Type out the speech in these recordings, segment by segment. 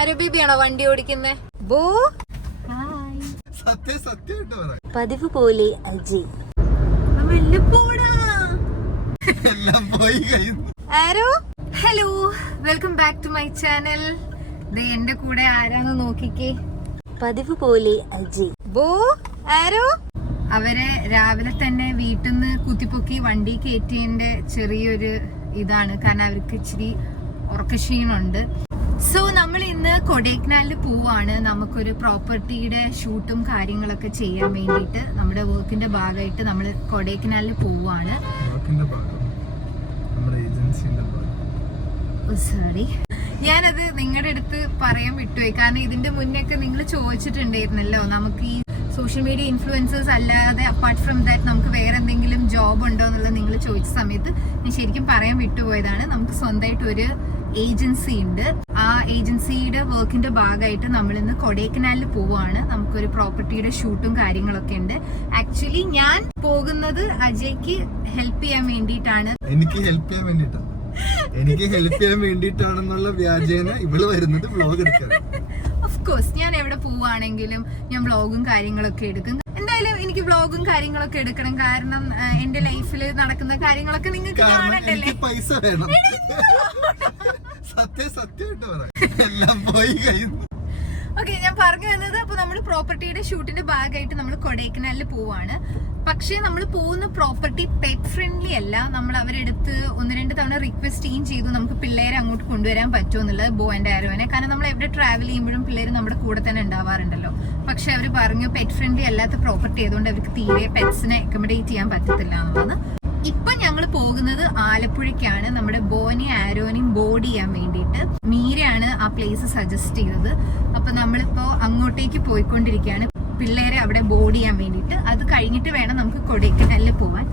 അരബിബിയാണോ വണ്ടി ഓടിക്കുന്നേ? ബോ പതിവ് പോലെ അജയ് ആരോ. Hello, welcome back to my channel. എന്റെ കൂടെ ആരാന്ന് നോക്കിക്കേ. പതിവ് പോലെ അജയ് ബോ ആരോ. അവരെ രാവിലെ തന്നെ വീട്ടിൽ നിന്ന് കുത്തിപ്പൊക്കി വണ്ടി കയറ്റിയതിന്റെ ചെറിയൊരു ഇതാണ്, കാരണം അവർക്ക് ഇച്ചിരി ഉറക്കക്ഷീണുണ്ട്. സോ നമ്മൾ ഇന്ന് കൊടൈക്കനാലിൽ പോവാണ്. നമുക്കൊരു പ്രോപ്പർട്ടിയുടെ ഷൂട്ടും കാര്യങ്ങളൊക്കെ ചെയ്യാൻ വേണ്ടിയിട്ട് നമ്മുടെ വർക്കിന്റെ ഭാഗമായിട്ട് നമ്മൾ കൊടൈക്കനാലിൽ പോവാണ്. സോറി, ഞാനത് നിങ്ങളുടെ അടുത്ത് പറയാൻ വിട്ടുപോയി. കാരണം ഇതിന്റെ മുന്നേ നിങ്ങൾ ചോദിച്ചിട്ടുണ്ടായിരുന്നല്ലോ, നമുക്ക് ഈ സോഷ്യൽ മീഡിയ ഇൻഫ്ലുവൻസേഴ്സ് അല്ലാതെ അപ്പാർട്ട് ഫ്രം ദാറ്റ് നമുക്ക് വേറെ എന്തെങ്കിലും ജോബ് ഉണ്ടോ എന്നുള്ളത് നിങ്ങൾ ചോദിച്ച സമയത്ത് ഞാൻ ശരിക്കും പറയാൻ വിട്ടുപോയതാണ്. നമുക്ക് സ്വന്തമായിട്ട് ഒരു ഏജൻസി ഉണ്ട്. ആ ഏജൻസിയുടെ വർക്കിന്റെ ഭാഗമായിട്ട് നമ്മൾ ഇന്ന് കൊടൈക്കനാലിൽ പോവാണ്. നമുക്കൊരു പ്രോപ്പർട്ടിയുടെ ഷൂട്ടും കാര്യങ്ങളൊക്കെ ഉണ്ട്. ആക്ച്വലി ഞാൻ പോകുന്നത് അജയ്ക്ക് ഹെൽപ്പ് ചെയ്യാൻ വേണ്ടിയിട്ടാണ്. എനിക്ക് ഹെൽപ്പ് ചെയ്യാൻ വേണ്ടിയിട്ടാണെന്നുള്ള വ്യാജേന ഇവള് വരുന്നത് വ്ലോഗ് എടുക്കാൻ. ഓഫ് കോഴ്സ്, ഞാൻ എവിടെ പോവാണെങ്കിലും ഞാൻ വ്ലോഗും കാര്യങ്ങളൊക്കെ എടുക്കും. എന്തായാലും എനിക്ക് വ്ലോഗും കാര്യങ്ങളൊക്കെ എടുക്കണം, കാരണം എന്റെ ലൈഫിൽ നടക്കുന്ന കാര്യങ്ങളൊക്കെ നിങ്ങൾക്ക് കാണണ്ടല്ലേ. പൈസ വേണം. സത്യമായിട്ട് പറയാം, എല്ലാം പോയി കഴിഞ്ഞു. ഓക്കെ, ഞാൻ പറഞ്ഞു വന്നത്, അപ്പൊ നമ്മൾ പ്രോപ്പർട്ടിയുടെ ഷൂട്ടിന്റെ ഭാഗമായിട്ട് നമ്മൾ കൊടൈക്കനാലിൽ പോവാണ്. പക്ഷേ നമ്മൾ പോകുന്ന പ്രോപ്പർട്ടി പെറ്റ് ഫ്രണ്ട്ലി അല്ല. നമ്മൾ അവരെടുത്ത് 1-2 തവണ റിക്വസ്റ്റ് ചെയ്തു നമുക്ക് പിള്ളേരെ അങ്ങോട്ട് കൊണ്ടുവരാൻ പറ്റുമോ എന്നുള്ളത്, ബോ ആൻഡ് ആരോനെ. കാരണം നമ്മൾ എവിടെ ട്രാവൽ ചെയ്യുമ്പോഴും പിള്ളേർ നമ്മുടെ കൂടെ തന്നെ ഉണ്ടാവാറുണ്ടല്ലോ. പക്ഷെ അവർ പറഞ്ഞു പെറ്റ് ഫ്രണ്ട്ലി അല്ലാത്ത പ്രോപ്പർട്ടി ആയതുകൊണ്ട് അവർക്ക് തീരെ പെറ്റ്സിനെ അക്കോമഡേറ്റ് ചെയ്യാൻ പറ്റത്തില്ല എന്നുള്ളത്. ഇപ്പൊ ഞങ്ങൾ പോകുന്നത് ആലപ്പുഴയ്ക്കാണ്. നമ്മുടെ ബോനെയും ആരോനെയും ബോർഡ് ചെയ്യാൻ വേണ്ടിയിട്ട് മീരയാണ് ആ പ്ലേസ് സജസ്റ്റ് ചെയ്തത്. അപ്പൊ നമ്മളിപ്പോ അങ്ങോട്ടേക്ക് പോയിക്കൊണ്ടിരിക്കുകയാണ്, പിള്ളേരെ അവിടെ ബോർഡ് ചെയ്യാൻ വേണ്ടിയിട്ട്. അത് കഴിഞ്ഞിട്ട് വേണം നമുക്ക് കൊടൈക്കനാലിൽ പോവാൻ.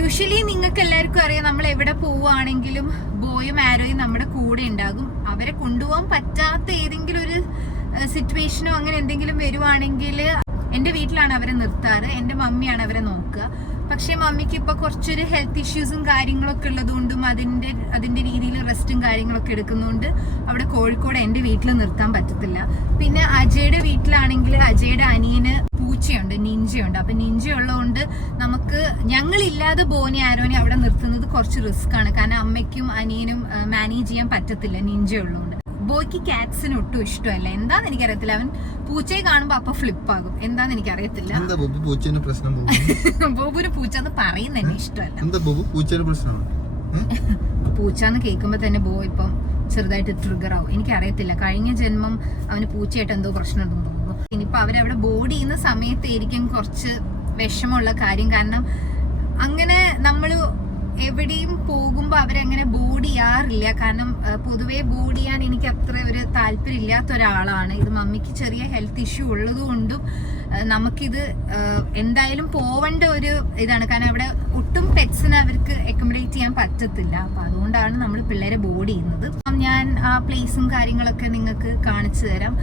യൂഷ്വലി നിങ്ങൾക്ക് എല്ലാവർക്കും അറിയാം, നമ്മൾ എവിടെ പോവുകയാണെങ്കിലും ബോയും ആരോയും നമ്മുടെ കൂടെ ഉണ്ടാകും. അവരെ കൊണ്ടുപോകാൻ പറ്റാത്ത ഏതെങ്കിലും ഒരു സിറ്റുവേഷനോ അങ്ങനെ എന്തെങ്കിലും വരുവാണെങ്കിൽ എന്റെ വീട്ടിലാണ് അവരെ നിർത്താറ്. എന്റെ മമ്മിയാണ് അവരെ നോക്കുക. പക്ഷെ മമ്മിക്ക് ഇപ്പൊ കുറച്ചൊരു ഹെൽത്ത് ഇഷ്യൂസും കാര്യങ്ങളൊക്കെ ഉള്ളതുകൊണ്ടും അതിന്റെ രീതിയിൽ റെസ്റ്റും കാര്യങ്ങളൊക്കെ എടുക്കുന്നതുകൊണ്ട് അവിടെ കോഴിക്കോട് എന്റെ വീട്ടിൽ നിർത്താൻ പറ്റത്തില്ല. പിന്നെ അജയുടെ വീട്ടിലാണെങ്കിൽ അജയുടെ അനിയന് പൂച്ചയുണ്ട്, നിഞ്ചയുണ്ട്. അപ്പൊ നിഞ്ച ഉള്ളതുകൊണ്ട് നമുക്ക് ഞങ്ങളില്ലാതെ ബോനി ആരോനെ അവിടെ നിർത്തുന്നത് കുറച്ച് റിസ്ക് ആണ്. കാരണം അമ്മയ്ക്കും അനിയനും മാനേജ് ചെയ്യാൻ പറ്റത്തില്ല നിഞ്ച ഉള്ളതുകൊണ്ട്. ബോയ്ക്ക് കാറ്റ്സിന് ഒട്ടും ഇഷ്ടമല്ല. എന്താന്ന് എനിക്കറിയത്തില്ല, അവൻ പൂച്ചയെ കാണുമ്പോ അപ്പൊ ഫ്ലിപ്പാകും. എന്താന്ന് എനിക്കറിയത്തില്ല. ബോബുന് പൂച്ച എന്ന് പറയുന്ന തന്നെ ഇഷ്ടമല്ല. പൂച്ചന്ന് കേൾക്കുമ്പോ തന്നെ ബോ ഇപ്പം ചെറുതായിട്ട് ട്രിഗർ ആവും. എനിക്കറിയത്തില്ല, കഴിഞ്ഞ ജന്മം അവന് പൂച്ചയായിട്ട് എന്തോ പ്രശ്നം ഉണ്ടെന്ന് തോന്നുന്നു. ഇനിയിപ്പൊ അവരവിടെ ബോഡി ചെയ്യുന്ന സമയത്തായിരിക്കും കുറച്ച് വിഷമമുള്ള കാര്യം. കാരണം അങ്ങനെ നമ്മള് എവിടെയും പോകുമ്പോ അവരങ്ങനെ ബോർഡ് ചെയ്യാറില്ല. കാരണം പൊതുവെ ബോർഡ് ചെയ്യാൻ എനിക്ക് അത്ര ഒരു താല്പര്യം ഇല്ലാത്ത ഒരാളാണ്. ഇത് മമ്മിക്ക് ചെറിയ ഹെൽത്ത് ഇഷ്യൂ ഉള്ളത് കൊണ്ടും നമുക്കിത് എന്തായാലും പോവേണ്ട ഒരു ഇതാണ്. കാരണം അവിടെ ഒട്ടും പെറ്റ്സിനെ അവർക്ക് അക്കോമഡേറ്റ് ചെയ്യാൻ പറ്റത്തില്ല. അപ്പൊ അതുകൊണ്ടാണ് നമ്മൾ പിള്ളേരെ ബോർഡ് ചെയ്യുന്നത്. ഞാൻ ആ പ്ലേസും കാര്യങ്ങളൊക്കെ നിങ്ങൾക്ക് കാണിച്ചു തരാം.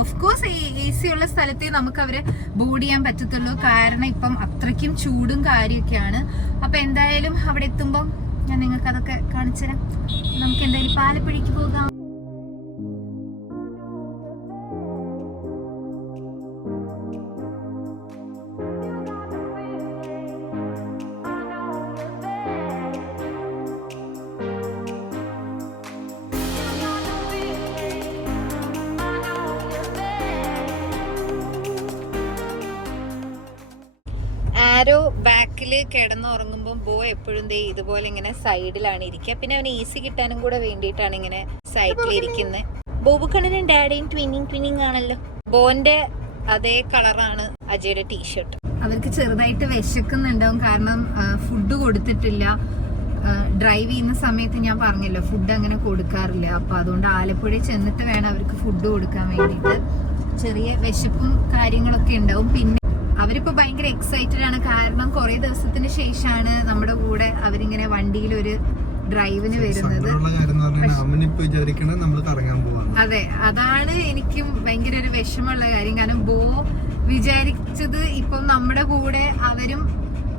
ഓഫ് കോഴ്സ് AC ഉള്ള സ്ഥലത്തേ നമുക്ക് അവരെ ബോർഡ് ചെയ്യാൻ പറ്റത്തുള്ളൂ. കാരണം ഇപ്പം അത്രയ്ക്കും ചൂടും കാര്യമൊക്കെയാണ്. അപ്പൊ എന്തായാലും അവിടെ എത്തുമ്പം ഞാൻ നിങ്ങൾക്ക് അതൊക്കെ കാണിച്ചു തരാം. നമുക്ക് എന്തായാലും ആലപ്പുഴയ്ക്ക് പോകാം. ആരോ ബാക്കിൽ കിടന്നുറങ്ങുമ്പോൾ ബോ എപ്പോഴും ഇതുപോലെ ഇങ്ങനെ സൈഡിലാണ് ഇരിക്കുക. പിന്നെ അവന് ഈസി കിട്ടാനും കൂടെ വേണ്ടിയിട്ടാണ് ഇങ്ങനെ സൈഡിൽ ഇരിക്കുന്നത്. ബോബുക്കണ്ണനും ഡാഡിയും ട്വിന്നിങ് ആണല്ലോ. ബോന്റെ അതേ കളറാണ് അജയുടെ ടീഷർട്ട്. അവർക്ക് ചെറുതായിട്ട് വിശക്കുന്നുണ്ടാവും, കാരണം ഫുഡ് കൊടുത്തിട്ടില്ല. ഡ്രൈവ് ചെയ്യുന്ന സമയത്ത് ഞാൻ പറഞ്ഞല്ലോ ഫുഡ് അങ്ങനെ കൊടുക്കാറില്ല. അപ്പൊ അതുകൊണ്ട് ആലപ്പുഴ ചെന്നിട്ട് വേണം അവർക്ക് ഫുഡ് കൊടുക്കാൻ വേണ്ടിയിട്ട്. ചെറിയ വിശപ്പും കാര്യങ്ങളൊക്കെ ഉണ്ടാവും. പിന്നെ അവരിപ്പോ ഭയങ്കര എക്സൈറ്റഡ് ആണ്, കാരണം കുറെ ദിവസത്തിന് ശേഷമാണ് നമ്മുടെ കൂടെ അവരിങ്ങനെ വണ്ടിയിൽ ഒരു ഡ്രൈവിന് വരുന്നത്. അതെ, അതാണ് എനിക്കും ഭയങ്കര ഒരു വിഷമമുള്ള കാര്യം. കാരണം ബോ വിചാരിച്ചത് ഇപ്പം നമ്മുടെ കൂടെ അവരും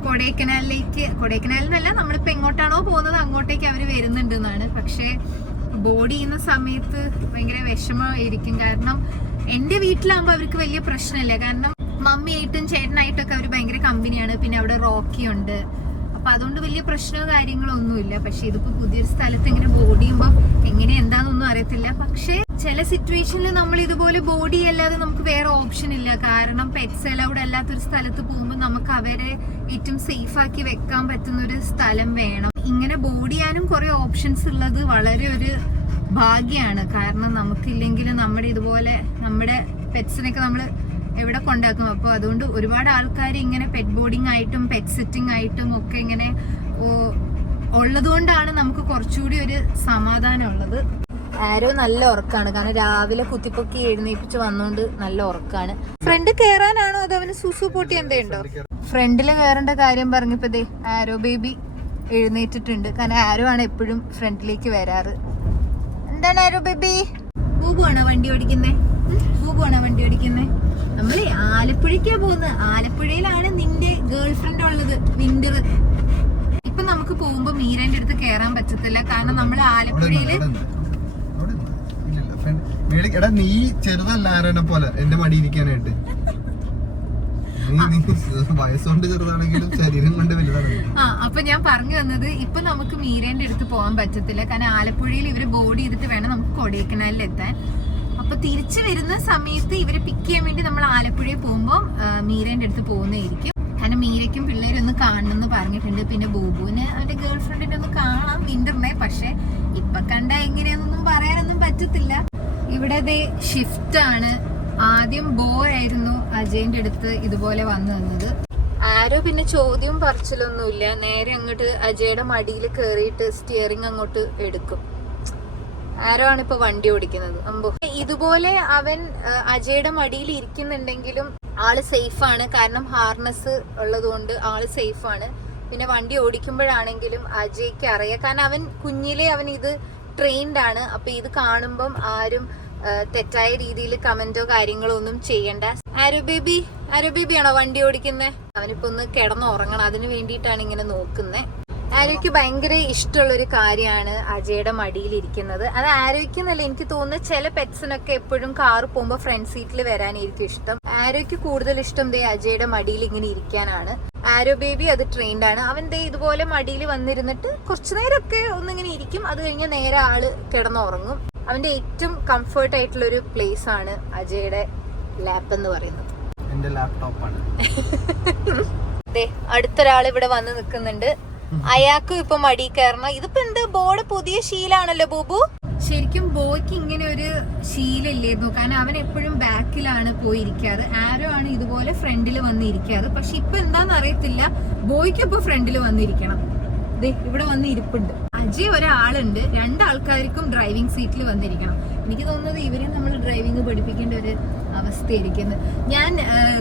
കൊടൈക്കനാലിൽ നിന്നല്ല, നമ്മളിപ്പോ എങ്ങോട്ടാണോ പോകുന്നത് അങ്ങോട്ടേക്ക് അവര് വരുന്നുണ്ട് എന്നാണ്. പക്ഷെ ബോഡി ചെയ്യുന്ന സമയത്ത് ഭയങ്കര വിഷമമായിരിക്കും. കാരണം എന്റെ വീട്ടിലാകുമ്പോൾ അവർക്ക് വലിയ പ്രശ്നമില്ല. കാരണം മമ്മിയായിട്ടും ചേട്ടനായിട്ടൊക്കെ അവർ ഭയങ്കര കമ്പനിയാണ്. പിന്നെ അവിടെ റോക്കി ഉണ്ട്. അപ്പൊ അതുകൊണ്ട് വലിയ പ്രശ്നമോ കാര്യങ്ങളോ ഒന്നുമില്ല. പക്ഷെ ഇതിപ്പോ പുതിയൊരു സ്ഥലത്ത് ഇങ്ങനെ ബോഡി ചെയ്യുമ്പോൾ എങ്ങനെ എന്താണെന്നൊന്നും അറിയത്തില്ല. പക്ഷെ ചില സിറ്റുവേഷനിൽ നമ്മൾ ഇതുപോലെ ബോഡി അല്ലാതെ നമുക്ക് വേറെ ഓപ്ഷൻ ഇല്ല. കാരണം പെറ്റ്സ് അലൗഡ് അല്ലാത്തൊരു സ്ഥലത്ത് പോകുമ്പോൾ നമുക്ക് അവരെ ഏറ്റവും സേഫ് ആക്കി വെക്കാൻ പറ്റുന്ന ഒരു സ്ഥലം വേണം. ഇങ്ങനെ ബോഡി ചെയ്യാനും കുറെ ഓപ്ഷൻസ് ഉള്ളത് വളരെ ഒരു ഭാഗ്യമാണ്. കാരണം നമുക്കില്ലെങ്കിൽ നമ്മുടെ ഇതുപോലെ നമ്മുടെ പെറ്റ്സിനൊക്കെ നമ്മൾ എവിടെ കൊണ്ടാക്കും. അപ്പോൾ അതുകൊണ്ട് ഒരുപാട് ആൾക്കാർ ഇങ്ങനെ പെറ്റ് ബോർഡിംഗ് ആയിട്ടും പെറ്റ് സിറ്റിംഗ് ആയിട്ടും ഒക്കെ ഇങ്ങനെ ഉള്ളത് കൊണ്ടാണ് നമുക്ക് കുറച്ചുകൂടി ഒരു സമാധാനം ഉള്ളത്. ആരോ നല്ല ഉറക്കാണ്. കാരണം രാവിലെ കുത്തിപ്പൊക്കി എഴുന്നേപ്പിച്ച് വന്നോണ്ട് നല്ല ഉറക്കാണ്. ഫ്രണ്ട് കേറാനാണോ അതോ അവന് സൂസു പൊട്ടി എന്തേണ്ടോ? ഫ്രണ്ടില് കയറേണ്ട കാര്യം പറഞ്ഞപ്പോ ദേ ആരോ ബേബി എഴുന്നേറ്റിട്ടുണ്ട്. കാരണം ആരോ ആണ് എപ്പോഴും ഫ്രണ്ടിലേക്ക് വരാറ്. എന്താണ് ആരോ ബേബി? ബൂബു ആണോ വണ്ടി ഓടിക്കുന്നേ? ബൂബു ആണോ വണ്ടി ഓടിക്കുന്നേ? നമ്മള് ആലപ്പുഴയ്ക്കാ പോകുന്നത്. ആലപ്പുഴയിലാണ് നിന്റെ ഗേൾ ഫ്രണ്ട് ഉള്ളത്, വിന്റർ. ഇപ്പൊ നമുക്ക് പോകുമ്പോ മീരന്റെ അടുത്ത് കേറാൻ പറ്റത്തില്ല. കാരണം നമ്മള് ആലപ്പുഴയില് നീ ചെറുതല്ല ആരനെ പോലെ എന്റെ മടി ഇരിക്കാനായിട്ട്. വയസ്സുകൊണ്ട് ചെറുതാണെങ്കിലും ശരീരം കൊണ്ട് വലുതാണ്. അപ്പൊ ഞാൻ പറഞ്ഞു വന്നത് ഇപ്പൊ നമുക്ക് മീരന്റെ അടുത്ത് പോകാൻ പറ്റത്തില്ല. കാരണം ആലപ്പുഴയിൽ ഇവര് ബോഡി ചെയ്തിട്ട് വേണം നമുക്ക് കൊടൈക്കനാലിൽ എത്താൻ. അപ്പൊ തിരിച്ചു വരുന്ന സമയത്ത് ഇവരെ പിക്ക് ചെയ്യാൻ വേണ്ടി നമ്മൾ ആലപ്പുഴയിൽ പോകുമ്പോ മീരന്റെ അടുത്ത് പോകുന്നതായിരിക്കും. കാരണം മീരയ്ക്കും പിള്ളേരും ഒന്ന് കാണണമെന്ന് പറഞ്ഞിട്ടുണ്ട്. പിന്നെ ബോബുവിന് അവന്റെ ഗേൾ ഫ്രണ്ടിനെ ഒന്ന് കാണാം വിന്ററിനെ. പക്ഷെ ഇപ്പൊ കണ്ട എങ്ങനെയാണെന്നൊന്നും പറയാനൊന്നും പറ്റത്തില്ല. ഇവിടെ ഷിഫ്റ്റ് ആണ്. ആദ്യം ബോ ആയിരുന്നു അജയന്റെ അടുത്ത് ഇതുപോലെ വന്നു നിന്നത്. ആരോ പിന്നെ ചോദ്യം പറച്ചിലൊന്നുമില്ല. നേരെ അങ്ങോട്ട് അജയുടെ മടിയിൽ കയറിയിട്ട് സ്റ്റിയറിംഗ് അങ്ങോട്ട് എടുക്കും. ആരോ ആണ് ഇപ്പൊ വണ്ടി ഓടിക്കുന്നത്. അമ്പോ ഇതുപോലെ അവൻ അജയുടെ മടിയിൽ ഇരിക്കുന്നുണ്ടെങ്കിലും ആള് സേഫ് ആണ്. കാരണം ഹാർനസ് ഉള്ളത് കൊണ്ട് ആള് സേഫ് ആണ്. പിന്നെ വണ്ടി ഓടിക്കുമ്പോഴാണെങ്കിലും അജയ്ക്ക് അറിയാം. കാരണം അവൻ കുഞ്ഞിലെ അവൻ ഇത് ട്രെയിൻഡ് ആണ്. അപ്പൊ ഇത് കാണുമ്പം ആരും തെറ്റായ രീതിയിൽ കമന്റോ കാര്യങ്ങളോ ഒന്നും ചെയ്യണ്ട. ആരോ ബേബി ആണോ വണ്ടി ഓടിക്കുന്നത്? അവനിപ്പോ ഒന്ന് കിടന്നുറങ്ങണം. അതിന് വേണ്ടിയിട്ടാണ് ഇങ്ങനെ നോക്കുന്നത്. ആരോയ്ക്ക് ഭയങ്കര ഇഷ്ടമുള്ള ഒരു കാര്യമാണ് അജയുടെ മടിയിൽ ഇരിക്കുന്നത്. അത് ആരോയ്ക്കെന്നല്ല, എനിക്ക് തോന്നുന്നു ചില പെറ്റ്സിനൊക്കെ എപ്പോഴും കാറ് പോകുമ്പോ ഫ്രണ്ട് സീറ്റിൽ വരാനായിരിക്കും ഇഷ്ടം. ആരോയ്ക്ക് കൂടുതൽ ഇഷ്ടം അജയുടെ മടിയിൽ ഇങ്ങനെ ഇരിക്കാനാണ്. ആരോ ബേബി അത് ട്രെയിൻഡ് ആണ്. അവൻ ഇതുപോലെ മടിയിൽ വന്നിരുന്നിട്ട് കുറച്ചു നേരമൊക്കെ ഒന്നിങ്ങനെ ഇരിക്കും. അത് കഴിഞ്ഞ് നേരെ ആള് കിടന്നുറങ്ങും. അവന്റെ ഏറ്റവും കംഫർട്ട് ആയിട്ടുള്ള ഒരു പ്ലേസ് ആണ് അജയുടെ ലാപ്പ് എന്ന് പറയുന്നത്. എന്റെ ലാപ്ടോപ്പാണ്. അടുത്തൊരാൾ ഇവിടെ വന്ന് നിൽക്കുന്നുണ്ട്. അയാൾക്കും ഇപ്പൊ മടി കയറണം. ഇതിപ്പോ എന്ത് ബോർഡ് പുതിയ ശീലാണല്ലോ ബോബു. ശരിക്കും ബോയ്ക്ക് ഇങ്ങനെ ഒരു ശീലമില്ലായിരുന്നു. കാരണം അവൻ എപ്പോഴും ബാക്കിലാണ് പോയിരിക്കാറ്. ആരോ ആണ് ഇതുപോലെ ഫ്രണ്ടിൽ വന്നിരിക്കാറ്. പക്ഷെ ഇപ്പൊ എന്താന്ന് അറിയത്തില്ല, ബോയ്ക്ക് ഇപ്പൊ ഫ്രണ്ടിൽ വന്നിരിക്കണം. ഇവിടെ വന്ന് ഇരിപ്പുണ്ട്. അജയ് ഒരാളുണ്ട്, രണ്ടാൾക്കാർക്കും ഡ്രൈവിംഗ് സീറ്റിൽ വന്നിരിക്കണം. എനിക്ക് തോന്നുന്നത് ഇവരെ നമ്മൾ ഡ്രൈവിംഗ് പഠിപ്പിക്കേണ്ട ഒരു അവസ്ഥയായിരിക്കുന്നു. ഞാൻ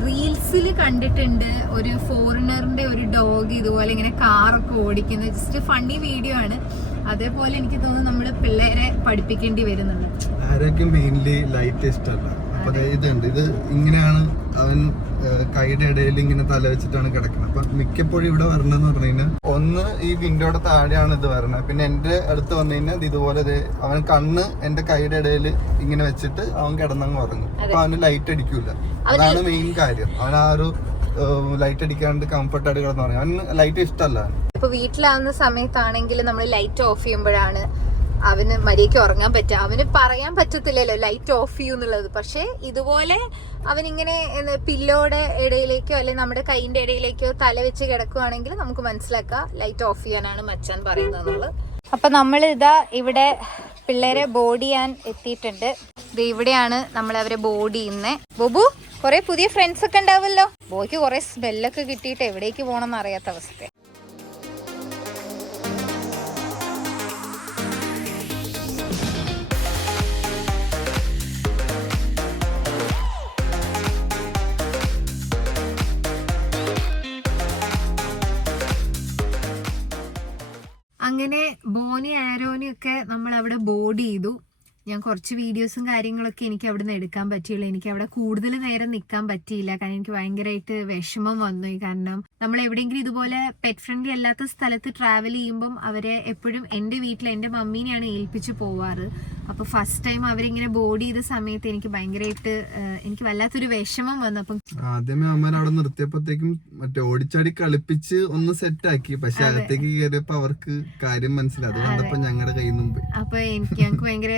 റീൽസിൽ കണ്ടിട്ടുണ്ട് ഒരു ഫോറിനറിന്റെ ഒരു ഡോഗ് ഇതുപോലെ ഇങ്ങനെ കാറൊക്കെ ഓടിക്കുന്നത്. ജസ്റ്റ് ഫണ്ണി വീഡിയോ ആണ്. അതേപോലെ എനിക്ക് തോന്നുന്നു നമ്മള് പിള്ളേരെ പഠിപ്പിക്കേണ്ടി വരുന്നുണ്ട്. ആരൊക്കെ മെയിൻലി ലൈറ്റ് ഇഷ്ടമല്ല. അപ്പൊ ഇതുണ്ട്, ഇത് ഇങ്ങനെയാണ് അവൻ കൈയുടെ ഇടയിൽ ഇങ്ങനെ തല വെച്ചിട്ടാണ് കിടക്കുന്നത്. അപ്പൊ മിക്കപ്പോഴും ഇവിടെ വരണമെന്ന് പറഞ്ഞു കഴിഞ്ഞാൽ ഒന്ന് ഈ വിൻഡോയുടെ താഴെയാണ് ഇത് വരണത്. പിന്നെ എന്റെ അടുത്ത് വന്നു കഴിഞ്ഞാൽ ഇതുപോലെ അവൻ കണ്ണ് എന്റെ കൈയുടെ ഇടയിൽ ഇങ്ങനെ വെച്ചിട്ട് അവൻ കിടന്നങ്ങ് ഉറങ്ങും. അപ്പൊ അവന് ലൈറ്റ് അടിക്കൂല. അതാണ് മെയിൻ കാര്യം. അവൻ ആ ഒരു ലൈറ്റ് അടിക്കാണ്ട് കംഫർട്ടായിട്ട് കിടന്നു പറയും. അവന് ലൈറ്റ് ഇഷ്ടമല്ല. ഇപ്പൊ വീട്ടിലാവുന്ന സമയത്താണെങ്കിൽ നമ്മൾ ലൈറ്റ് ഓഫ് ചെയ്യുമ്പോഴാണ് അവന് മര്യാദയ്ക്ക് ഉറങ്ങാൻ പറ്റുക. അവന് പറയാൻ പറ്റത്തില്ലല്ലോ ലൈറ്റ് ഓഫ് ചെയ്യുന്നുള്ളത്. പക്ഷെ ഇതുപോലെ അവനിങ്ങനെ പില്ലോയുടെ ഇടയിലേക്കോ അല്ലെങ്കിൽ നമ്മുടെ കൈയിന്റെ ഇടയിലേക്കോ തല വെച്ച് കിടക്കുവാണെങ്കിൽ നമുക്ക് മനസ്സിലാക്കാം ലൈറ്റ് ഓഫ് ചെയ്യാനാണ് മച്ചാൻ പറയുന്നത്. അപ്പൊ നമ്മൾ ഇവിടെ പിള്ളേരെ ബോഡി ചെയ്യാൻ എത്തിയിട്ടുണ്ട്. ഇത് ഇവിടെയാണ് നമ്മൾ അവരെ ബോഡി ചെയ്യുന്നത്. ബോബു, കുറെ പുതിയ ഫ്രണ്ട്സ് ഒക്കെ ഉണ്ടാവുമല്ലോ. ബോയ്ക്ക് കുറെ സ്മെല്ലൊക്കെ കിട്ടിയിട്ട് എവിടേക്ക് പോകണമെന്ന് അറിയാത്ത അവസ്ഥ. അങ്ങനെ ബോനി ആരോനെയൊക്കെ നമ്മൾ അവിടെ ബോഡി ചെയ്തു. ഞാൻ കുറച്ച് വീഡിയോസും കാര്യങ്ങളൊക്കെ എനിക്ക് അവിടെ നിന്ന് എടുക്കാൻ പറ്റിയുള്ളൂ. എനിക്ക് അവിടെ കൂടുതൽ നേരം നിൽക്കാൻ പറ്റിയില്ല. കാരണം എനിക്ക് ഭയങ്കരമായിട്ട് വിഷമം വന്നു. കാരണം നമ്മൾ എവിടെയെങ്കിലും ഇതുപോലെ പെറ്റ് ഫ്രണ്ട്ലി അല്ലാത്ത സ്ഥലത്ത് ട്രാവൽ ചെയ്യുമ്പം അവരെ എപ്പോഴും എൻ്റെ വീട്ടിൽ എൻ്റെ മമ്മീനെയാണ് ഏൽപ്പിച്ച് പോവാറ്. അപ്പോൾ ഫസ്റ്റ് ടൈം അവരിങ്ങനെ ബോർഡ് ചെയ്ത സമയത്ത് എനിക്ക് ഭയങ്കരമായിട്ട് എനിക്ക് വല്ലാത്തൊരു വിഷമം വന്നു. അപ്പം ആദ്യമേ അമ്മ അവിടെ നിർത്തിയപ്പോഴത്തേക്കും മറ്റേ ഓടിച്ചാടി കളിപ്പിച്ച് ഒന്ന് സെറ്റ് ആക്കി. പക്ഷെ അകത്തേക്ക് കയറിയപ്പോ അവർക്ക് കാര്യം മനസ്സിലായി. അത് കണ്ടപ്പോ ഞങ്ങളുടെ കയ്യിൽ നിന്നും പോയി. അപ്പൊ ഞങ്ങൾക്ക് ഭയങ്കര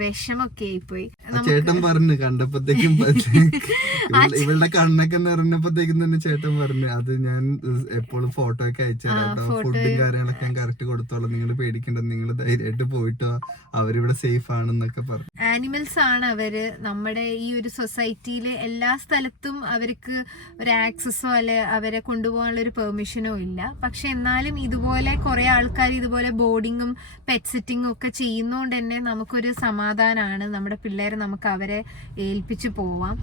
വിഷമൊക്കെ ആയിപ്പോയി. ചേട്ടൻ പറഞ്ഞു കണ്ടപ്പോഴത്തേക്കും ഇവളുടെ കണ്ണൊക്കെ നിറഞ്ഞപ്പോഴത്തേക്കും തന്നെ ചേട്ടൻ പറഞ്ഞു അത് ഞാൻ എപ്പോഴും ഫോട്ടോ ഒക്കെ അയച്ചു തരാം, ഫുഡും കാര്യങ്ങളൊക്കെ ഞാൻ കറക്റ്റ് കൊടുത്തോളാം, നിങ്ങൾ പേടിക്കണ്ട, നിങ്ങൾ ധൈര്യമായിട്ട് പോയിട്ടോ, അവരിവിടെ സേഫ് ആണെന്നൊക്കെ പറഞ്ഞു. ആനിമൽസ് ആണ് അവര്. നമ്മുടെ ഈ ഒരു സൊസൈറ്റിയിൽ എല്ലാ സ്ഥലത്തും അവർക്ക് ഒരു ആക്സസോ അല്ലെ അവരെ കൊണ്ടുപോകാനുള്ള ഒരു പെർമിഷനോ ഇല്ല. പക്ഷെ എന്നാലും ഇതുപോലെ കുറെ ആൾക്കാർ ഇതുപോലെ ബോർഡിങ്ങും പെറ്റ് സിറ്റിങ്ങും ഒക്കെ ചെയ്യുന്നോണ്ട് തന്നെ നമുക്കൊരു സമാധാനമാണ്. നമ്മുടെ പിള്ളേരെ നമുക്ക് അവരെ ഏൽപ്പിച്ചു പോവാം.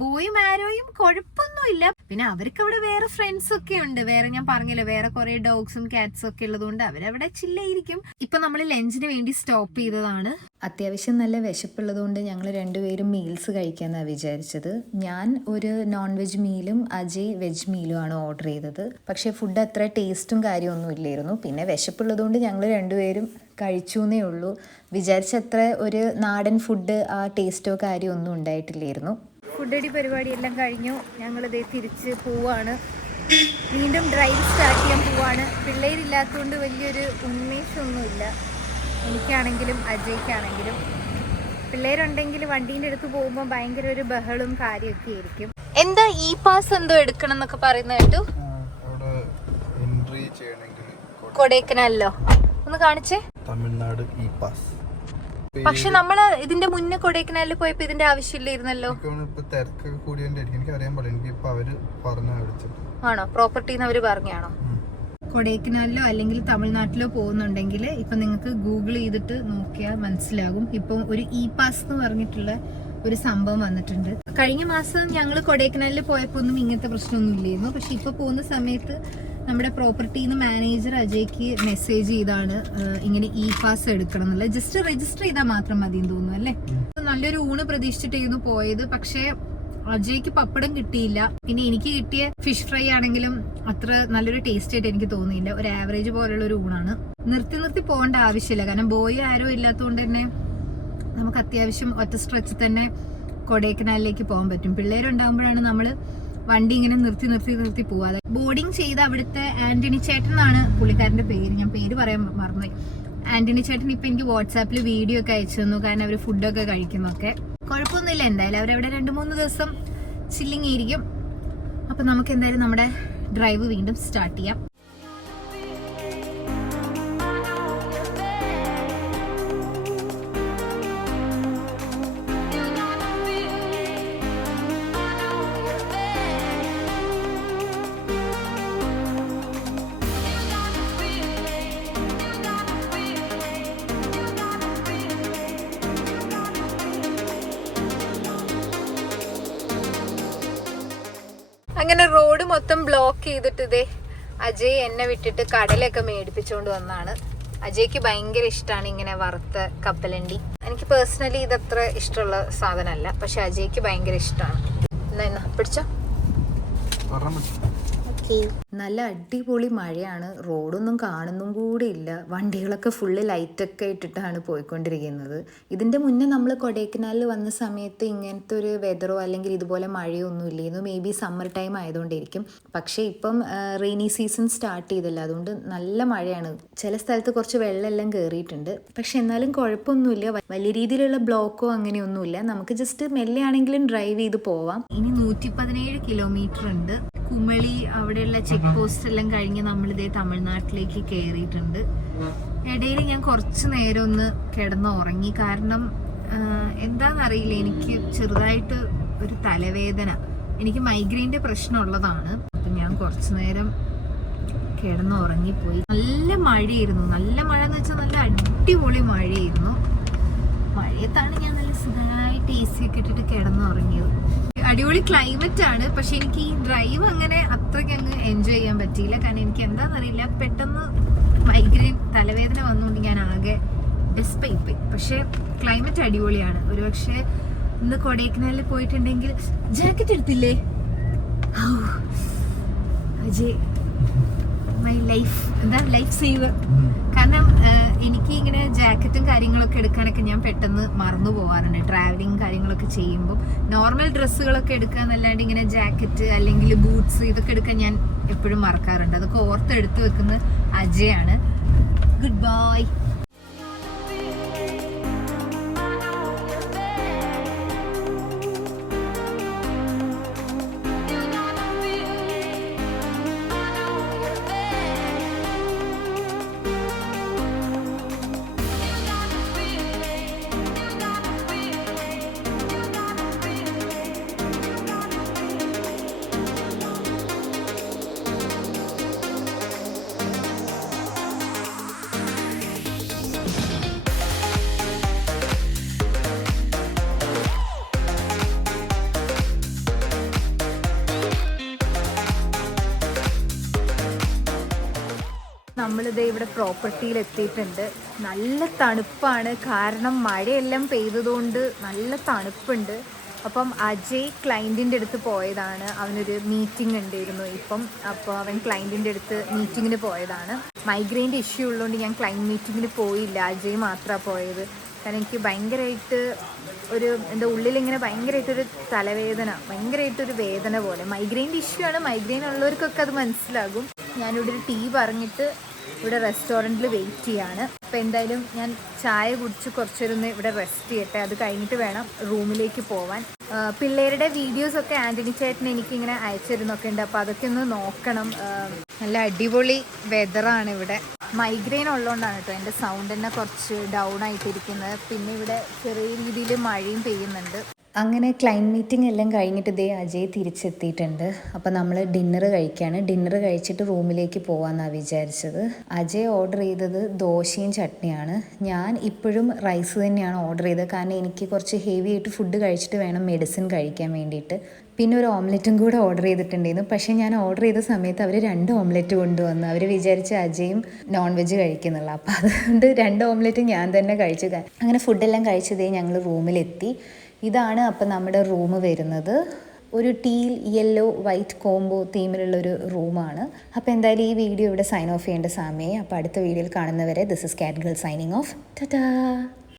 ബോയും ആരോയും കുഴപ്പമൊന്നുമില്ല. പിന്നെ അവർക്ക് അവിടെ വേറെ ഫ്രണ്ട്സ് ഒക്കെ ഉണ്ട്. വേറെ ഞാൻ പറഞ്ഞില്ല, വേറെ കുറെ ഡോഗ്സും കാറ്റ്സും ഒക്കെ ഉള്ളതുകൊണ്ട് അവരവിടെ ചില്ലായിരിക്കും. ഇപ്പൊ നമ്മൾ ലഞ്ചിന് വേണ്ടി സ്റ്റോപ്പ് ചെയ്തതാണ്. അത്യാവശ്യം നല്ല വിശപ്പുള്ളതുകൊണ്ട് ഞങ്ങൾ രണ്ടുപേരും മീൽസ് കഴിക്കാമെന്നാണ് വിചാരിച്ചത്. ഞാൻ ഒരു നോൺ വെജ് മീലും അജയ് വെജ് മീലും ആണ് ഓർഡർ ചെയ്തത്. പക്ഷേ ഫുഡ് അത്ര ടേസ്റ്റും കാര്യമൊന്നും ഇല്ലായിരുന്നു. പിന്നെ വിശപ്പുള്ളതുകൊണ്ട് ഞങ്ങൾ രണ്ടുപേരും കഴിച്ചു എന്നേ ഉള്ളൂ. വിചാരിച്ചത്ര ഒരു നാടൻ ഫുഡ് ആ ടേസ്റ്റോ കാര്യമോ ഒന്നും ഉണ്ടായിട്ടില്ലായിരുന്നു. ഫുഡടി പരിപാടിയെല്ലാം കഴിഞ്ഞു. ഞങ്ങളിതേ തിരിച്ച് പോവാണ്. വീണ്ടും ഡ്രൈവ് സ്റ്റാർട്ട് ചെയ്യാൻ പോവാണ്. പിള്ളേരില്ലാത്തതുകൊണ്ട് വലിയൊരു ഉന്മേഷമൊന്നുമില്ല എനിക്കാണെങ്കിലും അജയ്ക്കാണെങ്കിലും. പിള്ളേരുണ്ടെങ്കിൽ വണ്ടീൻ്റെ അടുത്ത് പോകുമ്പോൾ ഭയങ്കര ഒരു ബഹളും കാര്യമൊക്കെ ആയിരിക്കും. എന്താ ഇ പാസ് എന്തോ എടുക്കണം എന്നൊക്കെ പറയുന്ന കേട്ടു. കൊടൈക്കനാലിലോ ഒന്ന് കാണിച്ചേ. Tamil Nadu E pass. പക്ഷെ നമ്മള് ഇതിന്റെ മുന്നേ കൊടൈക്കനാലിൽ പോയപ്പോ ഇതിന്റെ ആവശ്യമില്ലായിരുന്നല്ലോ. ആണോ? പ്രോപ്പർട്ടിന്ന് അവര് പറഞ്ഞാണോ? കൊടൈക്കനാലിലോ അല്ലെങ്കിൽ തമിഴ്നാട്ടിലോ പോകുന്നുണ്ടെങ്കിൽ ഇപ്പൊ നിങ്ങൾക്ക് ഗൂഗിൾ ചെയ്തിട്ട് നോക്കിയാൽ മനസ്സിലാകും. ഇപ്പൊ ഒരു ഇ പാസ് എന്ന് പറഞ്ഞിട്ടുള്ള ഒരു സംഭവം വന്നിട്ടുണ്ട്. കഴിഞ്ഞ മാസം ഞങ്ങൾ കൊടൈക്കനാലിൽ പോയപ്പോ ഒന്നും ഇങ്ങനത്തെ പ്രശ്നമൊന്നും ഇല്ലായിരുന്നു. പക്ഷെ ഇപ്പൊ പോകുന്ന സമയത്ത് നമ്മുടെ പ്രോപ്പർട്ടിന്ന് മാനേജർ അജയ്ക്ക് മെസ്സേജ് ചെയ്താണ് ഇങ്ങനെ ഇ പാസ് എടുക്കണം എന്നുള്ളത്. ജസ്റ്റ് രജിസ്റ്റർ ചെയ്താൽ മാത്രം മതി എന്ന് തോന്നുന്നു അല്ലേ. നല്ലൊരു ഊണ് പ്രതീക്ഷിച്ചിട്ടായിരുന്നു പോയത്. പക്ഷെ അജയ്ക്ക് പപ്പടം കിട്ടിയില്ല. പിന്നെ എനിക്ക് കിട്ടിയ ഫിഷ് ഫ്രൈ ആണെങ്കിലും അത്ര നല്ലൊരു ടേസ്റ്റ് ആയിട്ട് എനിക്ക് തോന്നിയില്ല. ഒരു ആവറേജ് പോലുള്ള ഒരു ഊണാണ്. നിർത്തി പോകേണ്ട ആവശ്യമില്ല. കാരണം ബോയ് ആരോ ഇല്ലാത്തതുകൊണ്ട് തന്നെ നമുക്ക് അത്യാവശ്യം ഒറ്റ സ്ട്രെച്ച് തന്നെ കൊടൈക്കനാലിലേക്ക് പോകാൻ പറ്റും. പിള്ളേരുണ്ടാകുമ്പോഴാണ് നമ്മൾ വണ്ടി ഇങ്ങനെ നിർത്തി പോവാതെ. ബോർഡിങ് ചെയ്ത അവിടുത്തെ ആന്റണി ചേട്ടൻ എന്നാണ് പുള്ളിക്കാരന്റെ പേര്. ഞാൻ പേര് പറയാൻ മറന്നുപോയി. ആന്റണി ചേട്ടൻ ഇപ്പൊ എനിക്ക് വാട്സാപ്പിൽ വീഡിയോ ഒക്കെ അയച്ചു തന്നു. കാരണം അവര് ഫുഡൊക്കെ കഴിക്കുന്നൊക്കെ കുഴപ്പമൊന്നുമില്ല. എന്തായാലും അവരവിടെ 2-3 ദിവസം ചില്ലിങ് ആയിരിക്കും. അപ്പൊ നമുക്ക് എന്തായാലും നമ്മുടെ ഡ്രൈവ് വീണ്ടും സ്റ്റാർട്ട് ചെയ്യാം. അങ്ങനെ റോഡ് മൊത്തം ബ്ലോക്ക് ചെയ്തിട്ട് ഇതേ അജയ് എന്നെ വിട്ടിട്ട് കടലൊക്കെ മേടിപ്പിച്ചുകൊണ്ട് വന്നാണ്. അജയ്ക്ക് ഭയങ്കര ഇഷ്ടമാണ് ഇങ്ങനെ വറുത്ത കപ്പലണ്ടി. എനിക്ക് പേഴ്സണലി ഇതത്ര ഇഷ്ടമുള്ള സാധനമല്ല. പക്ഷെ അജയ്ക്ക് ഭയങ്കര ഇഷ്ടമാണ്. എന്നാ പിടിച്ചോ. നല്ല അടിപൊളി മഴയാണ്. റോഡൊന്നും കാണുന്നും കൂടി ഇല്ല. വണ്ടികളൊക്കെ ഫുള്ള് ലൈറ്റൊക്കെ ഇട്ടിട്ടാണ് പോയിക്കൊണ്ടിരിക്കുന്നത്. ഇതിൻ്റെ മുന്നേ നമ്മൾ കൊടൈക്കനാലിൽ വന്ന സമയത്ത് ഇങ്ങനത്തെ ഒരു വെതറോ അല്ലെങ്കിൽ ഇതുപോലെ മഴയോ ഒന്നും ഇല്ലായിരുന്നു. മേ ബി സമ്മർ ടൈം ആയതുകൊണ്ടിരിക്കും. പക്ഷേ ഇപ്പം റെയിനി സീസൺ സ്റ്റാർട്ട് ചെയ്തില്ല. അതുകൊണ്ട് നല്ല മഴയാണ്. ചില സ്ഥലത്ത് കുറച്ച് വെള്ളമെല്ലാം കയറിയിട്ടുണ്ട്. പക്ഷെ എന്നാലും കുഴപ്പമൊന്നുമില്ല. വലിയ രീതിയിലുള്ള ബ്ലോക്കോ അങ്ങനെയൊന്നുമില്ല. നമുക്ക് ജസ്റ്റ് മെല്ലെ ആണെങ്കിലും ഡ്രൈവ് ചെയ്ത് പോവാം. ഇനി 117 കിലോമീറ്റർ ഉണ്ട്. കുമളി അവിടെയുള്ള ചെക്ക് പോസ്റ്റ് എല്ലാം കഴിഞ്ഞ് നമ്മളിതേ തമിഴ്നാട്ടിലേക്ക് കയറിയിട്ടുണ്ട്. ഇടയിൽ ഞാൻ കുറച്ച് നേരം ഒന്ന് കിടന്ന് ഉറങ്ങി. കാരണം എന്താണെന്നറിയില്ല, എനിക്ക് ചെറുതായിട്ട് ഒരു തലവേദന. എനിക്ക് മൈഗ്രെയിൻ്റെ പ്രശ്നമുള്ളതാണ്. അപ്പം ഞാൻ കുറച്ച് നേരം കിടന്ന് ഉറങ്ങിപ്പോയി. നല്ല മഴയായിരുന്നു. നല്ല മഴ എന്ന് വെച്ചാൽ നല്ല അടിപൊളി മഴയായിരുന്നു. മഴയത്താണ് ഞാൻ നല്ല സുഖമായിട്ട് AC ഒക്കെ ഇട്ടിട്ട് കിടന്നുറങ്ങിയത്. അടിപൊളി ക്ലൈമറ്റ് ആണ്. പക്ഷെ എനിക്ക് ഈ ഡ്രൈവ് അങ്ങനെ അത്രയ്ക്ക് അങ്ങ് എൻജോയ് ചെയ്യാൻ പറ്റിയില്ല. കാരണം എനിക്ക് എന്താണെന്നറിയില്ല, പെട്ടെന്ന് മൈഗ്രെയിൻ തലവേദന വന്നുകൊണ്ട് ഞാൻ ആകെ ഡെസ്പെയിപ്പോയി. പക്ഷെ ക്ലൈമറ്റ് അടിപൊളിയാണ്. ഒരുപക്ഷെ ഇന്ന് കൊടൈക്കനാലിൽ പോയിട്ടുണ്ടെങ്കിൽ ജാക്കറ്റ് എടുത്തില്ലേ? Ajay my life saver. കാരണം എനിക്ക് ഇങ്ങനെ ജാക്കറ്റും കാര്യങ്ങളൊക്കെ എടുക്കാനൊക്കെ ഞാൻ പെട്ടെന്ന് മറന്നു പോകാറുണ്ട് ട്രാവലിങ് കാര്യങ്ങളൊക്കെ ചെയ്യുമ്പോൾ. നോർമൽ ഡ്രസ്സുകളൊക്കെ എടുക്കാന്നല്ലാണ്ട് ഇങ്ങനെ ജാക്കറ്റ് അല്ലെങ്കിൽ ബൂട്ട്സ് ഇതൊക്കെ എടുക്കാൻ ഞാൻ എപ്പോഴും മറക്കാറുണ്ട്. അതൊക്കെ ഓർത്തെടുത്ത് വെക്കുന്നത് അജയാണ്. Good bye. നമ്മളിത് ഇവിടെ പ്രോപ്പർട്ടിയിൽ എത്തിയിട്ടുണ്ട്. നല്ല തണുപ്പാണ്, കാരണം മഴയെല്ലാം പെയ്തതുകൊണ്ട് നല്ല തണുപ്പുണ്ട്. അപ്പം അജയ് ക്ലയൻറ്റിൻ്റെ അടുത്ത് പോയതാണ്. അവനൊരു മീറ്റിംഗ് ഉണ്ടായിരുന്നു ഇപ്പം. അപ്പോൾ അവൻ ക്ലയൻറ്റിൻ്റെ അടുത്ത് മീറ്റിങ്ങിന് പോയതാണ്. മൈഗ്രെയിൻ്റെ ഇഷ്യൂ ഉള്ളതുകൊണ്ട് ഞാൻ ക്ലയൻറ്റ് മീറ്റിങ്ങിന് പോയില്ല. അജയ് മാത്രമാണ് പോയത്. കാരണം എനിക്ക് ഭയങ്കരമായിട്ട് എൻ്റെ ഉള്ളിലിങ്ങനെ ഭയങ്കരമായിട്ടൊരു തലവേദന, ഭയങ്കരമായിട്ടൊരു വേദന പോലെ. മൈഗ്രെയിൻ്റെ ഇഷ്യൂ ആണ്. മൈഗ്രെയിൻ ഉള്ളവർക്കൊക്കെ അത് മനസ്സിലാകും. ഞാനിവിടെ ഒരു ടീ പറഞ്ഞിട്ട് ഇവിടെ റെസ്റ്റോറൻറ്റിൽ വെയിറ്റ് ചെയ്യാണ്. അപ്പോൾ എന്തായാലും ഞാൻ ചായ കുടിച്ച് കുറച്ചൊരുന്ന് ഇവിടെ റെസ്റ്റ് ചെയ്യട്ടെ. അത് കഴിഞ്ഞിട്ട് വേണം റൂമിലേക്ക് പോവാൻ. പിള്ളേരുടെ വീഡിയോസൊക്കെ ആൻ്റണി ചേട്ടൻ എനിക്കിങ്ങനെ അയച്ചിരുന്നൊക്കെ ഉണ്ട്. അപ്പോൾ അതൊക്കെ ഒന്ന് നോക്കണം. നല്ല അടിപൊളി വെതറാണ് ഇവിടെ. മൈഗ്രെയിൻ ഉള്ളതുകൊണ്ടാണ് കേട്ടോ എൻ്റെ സൗണ്ട് തന്നെ കുറച്ച് ഡൗൺ ആയിട്ടിരിക്കുന്നത്. പിന്നെ ഇവിടെ ചെറിയ രീതിയിൽ മഴയും പെയ്യുന്നുണ്ട്. അങ്ങനെ ക്ലൈൻറ്റ് മീറ്റിംഗ് എല്ലാം കഴിഞ്ഞിട്ട് ദേ അജയ് തിരിച്ചെത്തിയിട്ടുണ്ട്. അപ്പോൾ നമ്മൾ ഡിന്നർ കഴിക്കുകയാണ്. ഡിന്നർ കഴിച്ചിട്ട് റൂമിലേക്ക് പോകാമെന്നാണ് വിചാരിച്ചത്. അജയ് ഓർഡർ ചെയ്തത് ദോശയും ചട്നിയാണ്. ഞാൻ ഇപ്പോഴും റൈസ് തന്നെയാണ് ഓർഡർ ചെയ്തത്. കാരണം എനിക്ക് കുറച്ച് ഹെവി ആയിട്ട് ഫുഡ് കഴിച്ചിട്ട് വേണം മെഡിസിൻ കഴിക്കാൻ വേണ്ടിയിട്ട്. പിന്നെ ഒരു ഓംലെറ്റും കൂടെ ഓർഡർ ചെയ്തിട്ടുണ്ടായിരുന്നു. പക്ഷേ ഞാൻ ഓർഡർ ചെയ്ത സമയത്ത് അവർ 2 ഓംലെറ്റ് കൊണ്ടുവന്നു. അവർ വിചാരിച്ച് അജയും നോൺ വെജ് കഴിക്കുന്നുള്ള. അപ്പോൾ അതുകൊണ്ട് 2 ഓംലെറ്റ് ഞാൻ തന്നെ കഴിച്ചു. അങ്ങനെ ഫുഡെല്ലാം കഴിച്ചതേ ഞങ്ങൾ റൂമിലെത്തി. ഇതാണ് അപ്പം നമ്മുടെ റൂം വരുന്നത്. ഒരു ടീൽ യെല്ലോ വൈറ്റ് കോംബോ തീമിലുള്ളൊരു റൂമാണ്. അപ്പോൾ എന്തായാലും ഈ വീഡിയോ ഇവിടെ സൈൻ ഓഫ് ചെയ്യേണ്ട സമയം. അപ്പോൾ അടുത്ത വീഡിയോയിൽ കാണുന്നവരെ ദിസ് ഇസ് കാറ്റ് ഗേൾ സൈനിങ് ഓഫ്. ടാറ്റാ.